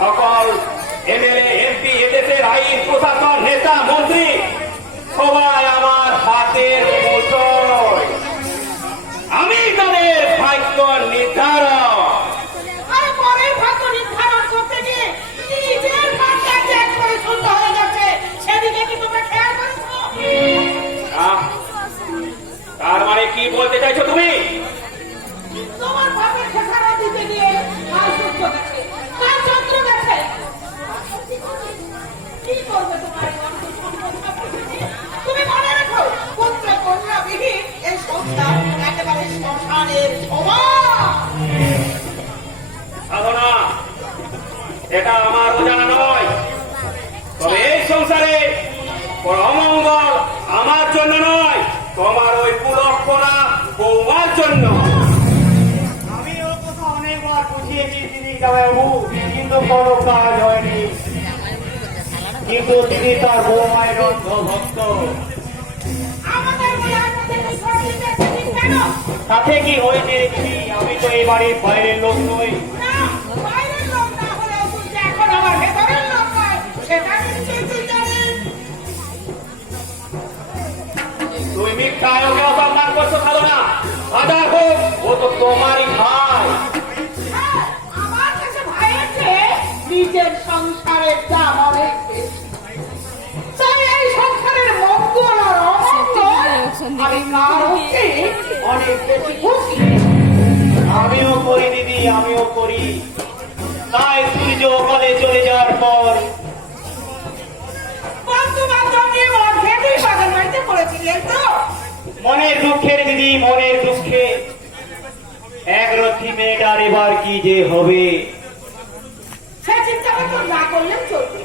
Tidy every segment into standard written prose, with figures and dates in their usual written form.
সকল MLA MP এদেশের আইন প্রশাসন নেতা মন্ত্রী সবাই আমার হাতের মুঠোয়। আমি তাদের ভাগ্য নির্ধারণ। আর পরের ভাগ্য নির্ধারণ করতে গিয়ে নিজের ভাগ্য ত্যাগ করে শূন্য হয়ে যাচ্ছে, সেদিকে কি তোমরা খেয়াল করেছো? তার মানে কি বলতে চাইছো তুমি? তোমার ভাবের খেসারা দিতে গিয়ে কাল সূর্য গেছে, কাল চন্দ্র গেছে। কি করবে তোমার? তুমি মনে রেখো, পুত্র কন্যা বিহীন এই সংসার একেবারে শ্মশানের সমান। সাধনা, এটা আমার অজানা নয়, তবে এই সংসারে কোনো অমঙ্গল আমার জন্য নয়, তোমার ওই কুলক্ষণা বৌমার জন্য। আমি ওর কথা অনেকবার বুঝিয়েছি দিদি জামাইবাবু, কিন্তু কোনো কাজ হয়নি। কিন্তু তিনি তার বৌমায়ের অন্ধভক্ত। আমাদের মনের মধ্যে কি সত্যি আছে ঠিক কেন? তাতে কি হয়েছে দেখি, আমি তো এই বাড়ির বাইরের লোক নই। না, বাইরের লোক না হলেও তুই যে এখন আমার ভেতরের লোক নয়, সেটা নিশ্চয়ই তুই জানিস। তুমি মিথ্যায় ওকে অসম্মান করছো সাধনা। আদা হোক, ও তো তোমারই ভাই। হ্যাঁ, আমার কাছে ভাইয়ের চেয়ে নিজের সংসারের দাম অনেক বেশি। তাই এই সংসারের মঙ্গল আর অমঙ্গল আমি কারোকে অনেক বেশি খুশি। আমিও করি দিদি, আমিও করি। তাই সূর্য ওখানে চলে যাওয়ার পর বন্ধু বান্ধব নিয়ে মদ খেয়ে তুই বাগান বাড়িতে পড়েছিলি, এই তো? মনের দুঃখের দিদি, মনের দুঃখে একরক্ষী মেয়েটার এবার কি যে হবে। সে চিন্তা ভাবনা না করলেও চলবে,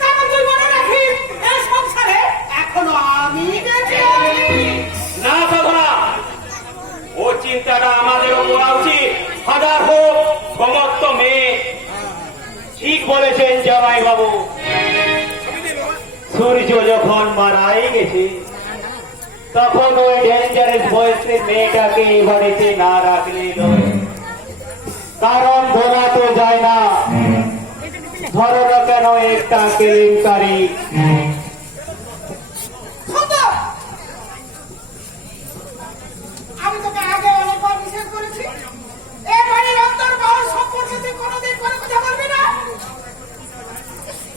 কারণ তুই মনে রাখিস এই সংসারে এখনো আমি বেঁচে আছি। না সাধনা, ও চিন্তাটা আমাদেরও করা উচিত। হাজার হোক সমস্ত মেয়ে। ঠিক বলেছেন জামাই বাবু, সূর্য যখন মারাই গেছে তখন ওই ডেঞ্জারাস বয়সের মেয়েটাকে এ বাড়িতে না রাখলে নয়। কারণ ধরা তো যায় না, ধরো না কেন একটা কেলেঙ্কারি। সুন্দর, আমি তোকে আগে অনেকবার নিষেধ করেছি, এ বাড়ির অন্তর্গত সম্পর্কে তুই কোনোদিন কোনো কথা বলবি না।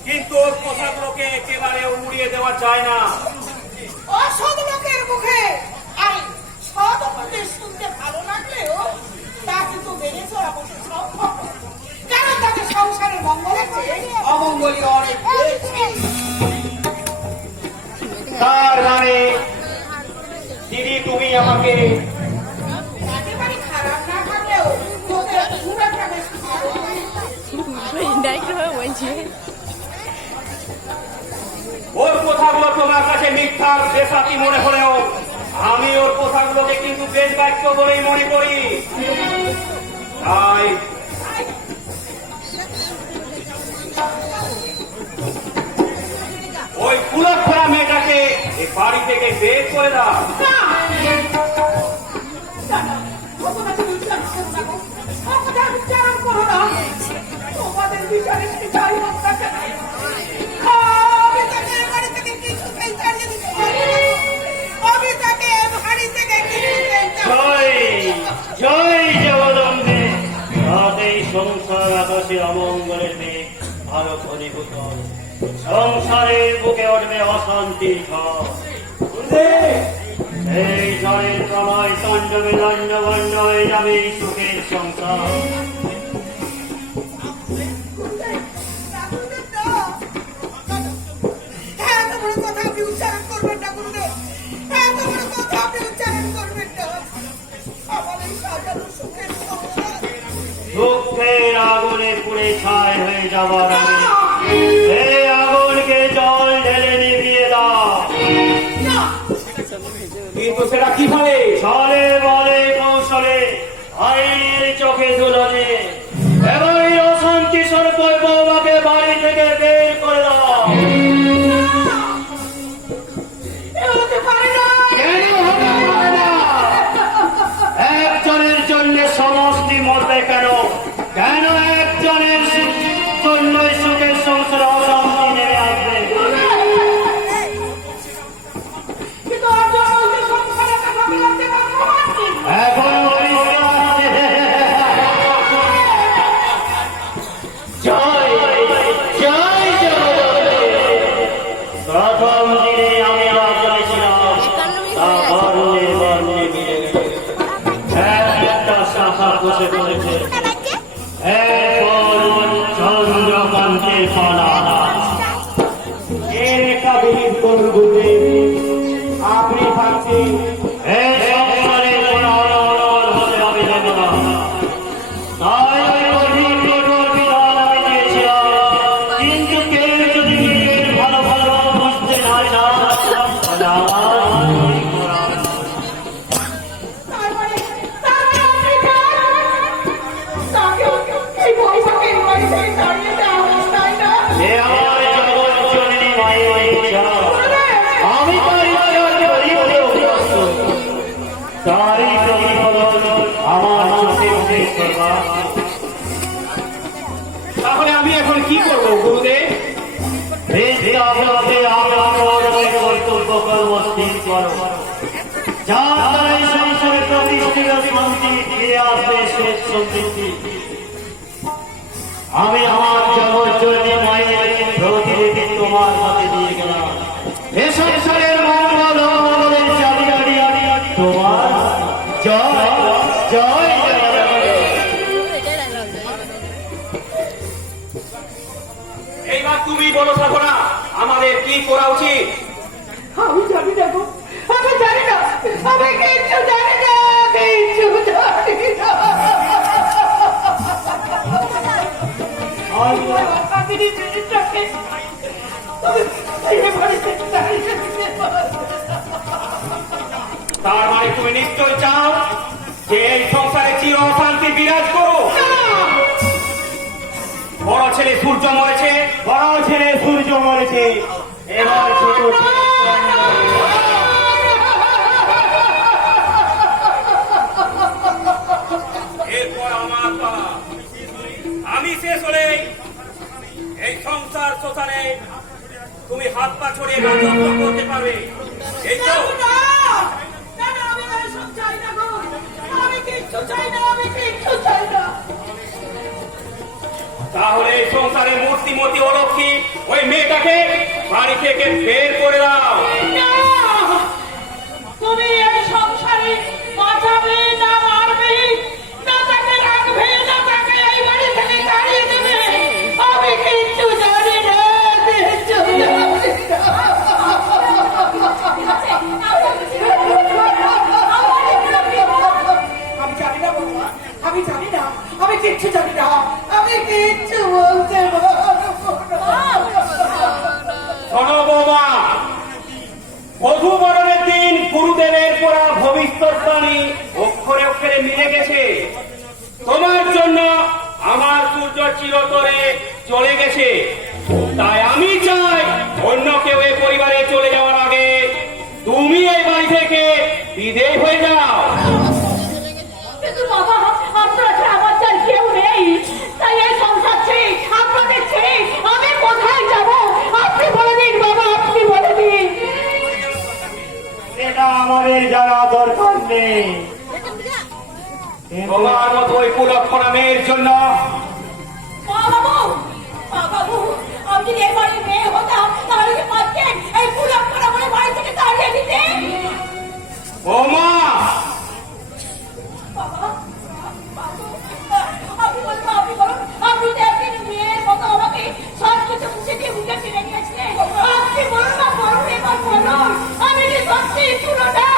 কিন্তু ওর কথাগুলোকে একেবারে উড়িয়ে দেওয়া যায় না। অসৎ লোকের মুখে আর সৎ উপদেশ শুনতে ভালো লাগলেও তা কিন্তু মেনে চলা বসে সম্ভব নয়। কারণ তাকে সংসারের মঙ্গলের চেয়ে অমঙ্গলই অনেক বেশি। তার মানে দিদি তুমি আমাকে একেবারে খারাপ না থাকলেও তোকে খুব একটা বেশি ভালো লাগে। 来个文杰。 ওর কথাগুলো তোমার কাছে মিথ্যার বেসাতি মনে হলেও আমি ওর কথাগুলোকে কিন্তু বেশ বাক্য বলেই মনে করি। তাই ওই কুলক্ষণা মেয়েটাকে এই বাড়ি থেকে বের করে দাও। তোমাদের বিচারে যাই হোক না কেন, আমি তাকে এ বাড়ি থেকে কিছুতেই তাড়িয়ে দিতে পারি না। আমি তাকে এ বাড়ি থেকে কিছুতেই জয় জয় জগদম্বে। তাতেই সংসার আকাশে অমঙ্গলের মেঘ আরো ঘনীভূত, সংসারের বুকে উঠবে অশান্তির ঝড়। এই ঝড়ের প্রলয় তাণ্ডবে দণ্ডবণ্ড হয়ে যাবে এই সুখের সংসার। এত বড় কথা আপনি উচ্চারণ করবেন না গুরুদেব, এত বড় কথা আপনি উচ্চারণ করবেন না। আমার এই সাজানো সুখের সংসার দুঃখের আগুনে পুড়ে ছাই হয়ে যাবার আগে এই আগুনকে জল ঢেলে নিভিয়ে দাও। কিন্তু সেটা কিভাবে? ছলে বলে কৌশলে আইনের চোখে দুলনে এবার এই অশান্তি স্বরূপ বৌমাকে বাড়ি থেকে বের করে দাও। হতে পারে না। কেন হতে পারে না? একজনের জন্য সমষ্টি মরবে কেন? কেন একজনের জন্য থেকে তাড়িয়ে দেওয়া তাই না? এ আমার জগৎ জননী মায়ের ইচ্ছা। আমি তারই করিতে অভ্যস্ত। তারই প্রতিফলন আমার চোখে মুখে করবা। তাহলে আমি এখন কি করব গুরুদেব? কর্তব্য কর্ম স্থির করো, যার দ্বারাই সংসারে প্রতিষ্ঠিত শান্তি ফিরে আসবে শেষ সমৃদ্ধি। আমি আমার জগৎজননী মায়ের প্রতিনিধি তোমার হাতে দিয়ে গেলাম। এ সংসারের মঙ্গল ও মঙ্গলের চাবিকাঠি তোমার। জয় জয় এইবার তুমি বলো সাধনা, আমাদের কি করা উচিত? আমি জানি না গো, আমি জানি না, আমি কিচ্ছু জানি না, কিচ্ছু জানি না। আমি নিজে নিজেকে এই বাড়িতে দাঁড়িয়ে দিতে পারবো না। তার মানে তুমি নিশ্চয় চাও যে এই সংসারে চির অশান্তি বিরাজ করো। বড় ছেলে সূর্য মরেছে, বড় ছেলে সূর্য মরেছে, এবার ছোট এরপর আমার পালা। আমি শেষ হলে এই সংসার শ্মশানে তুমি হাত পা ছড়িয়ে রাজত্ব করতে পারবে। এই তো না, না, না, আমি এসব চাই না গো, আমি কিচ্ছু চাই না, আমি কিচ্ছু চাই না। তাহলে এই সংসারে মূর্তিমতি অলক্ষী ওই মেয়েটাকে বাড়ি থেকে বের করে দাও। না, তুমি এই সংসারে বাঁচাবে না মারবে, না তাকে রাখবে, না তাকে এই বাড়ি থেকে তাড়িয়ে দেবে। আমি কিচ্ছু জানি না, কিচ্ছু জানি না। আমি জানি না বাবা, আমি জানি না, আমি কিচ্ছু জানি না, আমি কিচ্ছু বলতে পারবো না। শোনো বৌমা, বধূ বরণের দিন গুরুদেবের পড়া ভবিষ্যৎবাণী অক্ষরে অক্ষরে মিলে গেছে। তোমার জন্য আমার সূর্য চিরতরে চলে গেছে। তাই আমি চাই অন্য কেউ এই পরিবারে চলে যাওয়ার আগে তুমি এই বাড়ি থেকে বিদেয় হয়ে যাও। কিন্তু বাবা, আপনারা যে আমার চাই কেউ নেই, তাই এই সংসার ছেড়ে, আপনাদের ছেড়ে আমি কোথায় যাব? আপনি বলে দিন বাবা, আপনি বলে দিন। এটা আমাদের জানা দরকার নেই। তোমার মতো ওই কুলক্ষণা মেয়ের জন্য বাবু, আমি যদি এই বাড়ির মেয়ে হতাম, তাহলে কি পারতেন এই পুলক করা বলে বাড়ি থেকে তাড়িয়ে দিতে? বৌমা, আপনি বলুন, আপনি তো একদিন মেয়ের মতো আমাকে সব কিছু মুছে দিয়ে মুখে টেনে নিয়েছিলেন। আপনি বলুন না, বলুন, এবার বলুন, আমি কি সত্যি পুরোটা,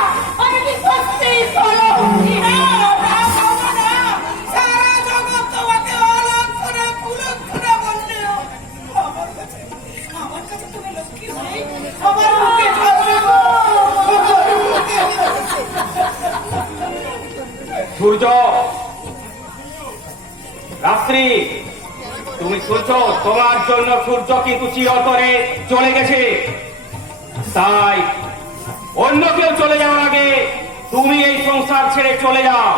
আমি কি সত্যি সরস্বতী? সারা জগৎ তোমাকে অলক্ষণা কুলক্ষণা বললেও আমার কাছে তুমি লক্ষ্মী হয়ে আমার মুখে থাকবে গো। সূর্য, রাত্রি, তুমি সূর্য, তোমার জন্য সূর্য কিন্তু চিরতরে চলে গেছে। তাই অন্য কেউ চলে যাওয়ার আগে তুমি এই সংসার ছেড়ে চলে যাও।